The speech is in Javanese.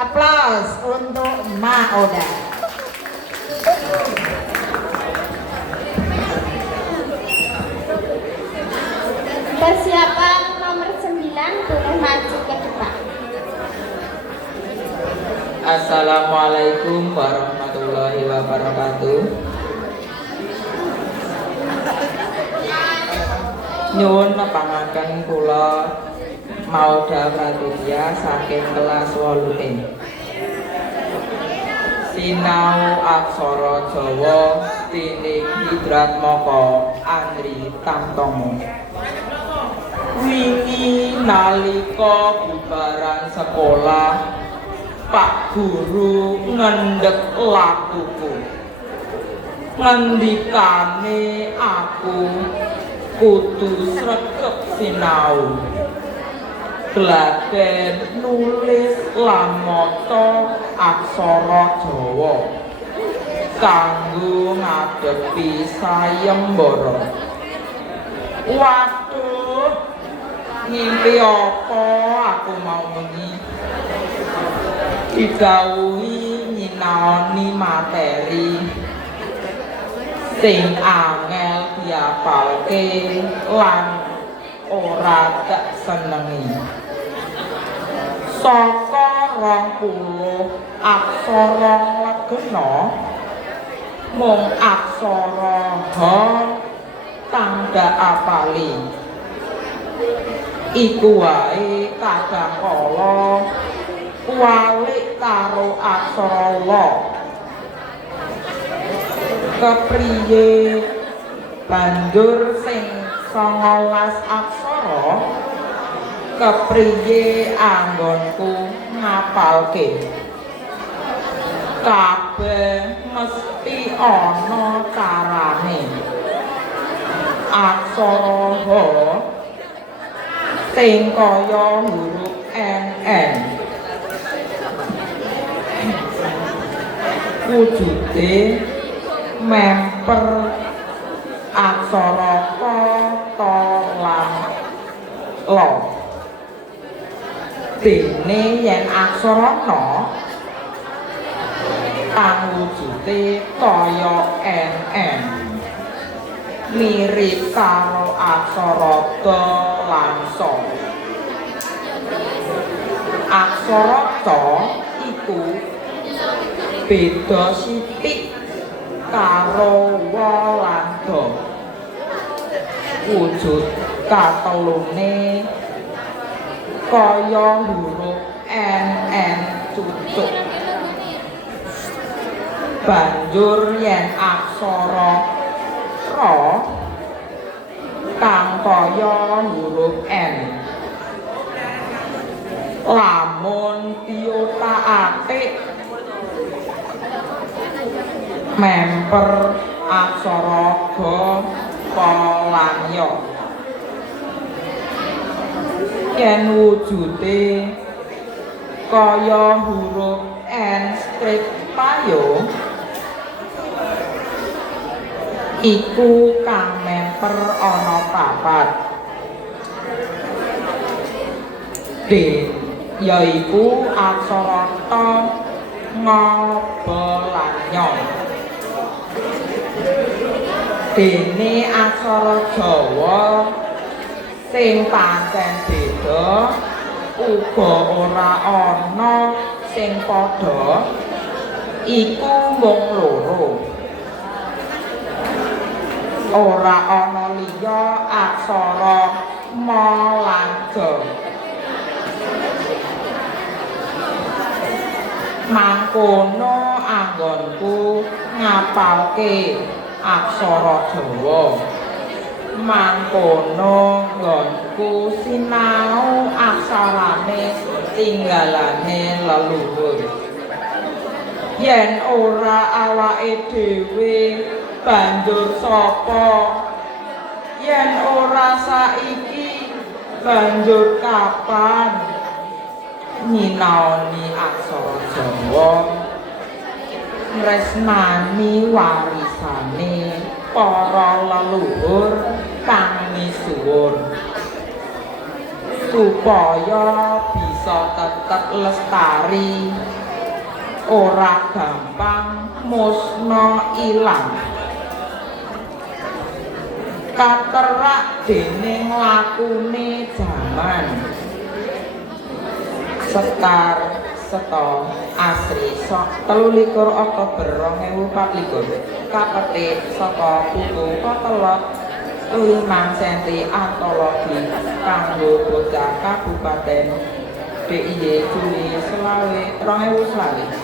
Aplaus untuk Ma Oda. Persiapan nomor 9 boleh maju ke depan. Assalamualaikum warahmatullahi wabarakatuh. Nyuwun nepangaken kula Mauda Pratidya saking kelas 8. Sinau aksara Jawa tining Hidrat Moko Andri Tamtomo. Wingi nalika bubaran sekolah Pak Guru ngendhek lakuku. Ngendikane aku kudu sregep sinau. Gladen nulis lan maca aksara Jawa kanggo ngadepi sayembara. Waduh, ngimpi apa aku mau bengi? didhawuhi nyinaoni materi sing angel diapalke lan ora tak senengi. Saka rong puluh aksara legena mung aksara ha tanda apali. Iku wae kadang kala walik karo aksara la. Kepriye banjur sing 19 aksara kepriye anggonku ngapalke? Kabeh mesti ana carane. Aksara ha sing kaya huruf NN wujude memper aksara ka ta lan la dene yen aksara na kang wujude kaya NN mirip karo aksara ga lan sa aksara ta iku beda sithik karo wa lan do wujud katelune kaya huruf NN cucuk. Banjur yen aksara ra kang kaya huruf N. Lamun diotakake memper aksara ga pa lan ya yen wujude kaya huruf N strip payung iku kang memper ana papat. D yaiku aksara ta ngobolan nyon dene aksara Jawa sing pancen beda uga ora ana sing padha iku mung loro. Ora ana liya aksara ma lan ja mangkono anggonku ngapalke aksara Jawa. Mangkono nggonku sinau aksarane tinggalane leluhur. Yen ora awake dhewe banjur sapa? Yen ora saiki banjur kapan? Nyinaoni aksara Jawa. Ngresnani warisane para leluhur kang misuwur supaya bisa tetep lestari ora gampang musna ilang. Katerak dening lakune jaman. Sekar Seto Asri sok 23 Oktober 2024 kapetik saka buku Kotelot 5 cm antologi kanggo bocah Kabupaten DIY Juli selawe 2020